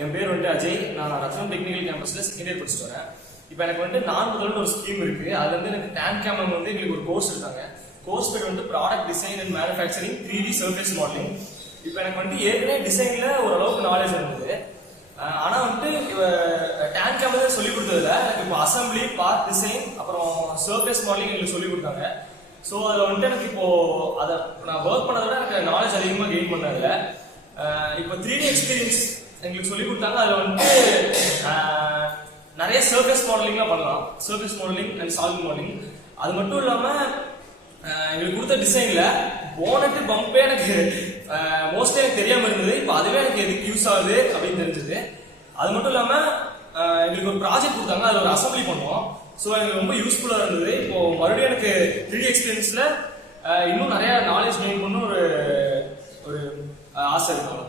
என் பேர் வந்து அஜய். நான் ரத்னம் டெக்னிக்கல் கேம்பஸ்ல செகண்ட் இயர் படிச்சுட்டு வரேன். இப்போ எனக்கு வந்து நான் முதல்ல ஒரு ஸ்கீம் இருக்கு. அது வந்து எனக்கு டேன் கேமரா வந்து எங்களுக்கு ஒரு கோர்ஸ் இருக்காங்க. கோர்ஸ் பேர் வந்து product design and manufacturing 3D surface modelling. இப்போ எனக்கு வந்து ஏற்கனவே டிசைன்ல ஓரளவுக்கு நாலேஜ் இருந்தது. ஆனா வந்து டேன் கேமரா சொல்லி கொடுத்ததுல எனக்கு இப்போ அசம்பிளி, பார்ட் டிசைன், அப்புறம் சர்ஃபேஸ் மாடலிங் எங்களுக்கு சொல்லி கொடுத்தாங்க. ஸோ அதில் வந்துட்டு எனக்கு இப்போ அதை நான் ஒர்க் பண்ணதை விட எனக்கு நாலேஜ் அதிகமாக கெயின் பண்ணதில்ல. இப்போ 3D எக்ஸ்பீரியன்ஸ் எங்களுக்கு சொல்லி கொடுத்தாங்க. அதில் வந்துட்டு நிறைய சர்ஃபேஸ் மாடலிங்லாம் பண்ணலாம். Surface modelling and solid modelling. அது மட்டும் இல்லாமல் எங்களுக்கு கொடுத்த டிசைன்ல போனட்டு பம்பே எனக்கு மோஸ்ட்லி எனக்கு தெரியாம இருந்தது. இப்போ அதுவே எனக்கு எதுக்கு யூஸ் ஆகுது அப்படின்னு தெரிஞ்சது. அது மட்டும் இல்லாமல் எங்களுக்கு ஒரு ப்ராஜெக்ட் கொடுத்தாங்க. அதில் ஒரு அசம்பிளி பண்ணுவோம். ஸோ எனக்கு ரொம்ப யூஸ்ஃபுல்லாக இருந்தது. இப்போ மறுபடியும் எனக்கு 3D எக்ஸ்பீரியன்ஸ்ல இன்னும் நிறைய நாலேஜ் கெயின் பண்ண ஒரு ஆசை இருக்கும்.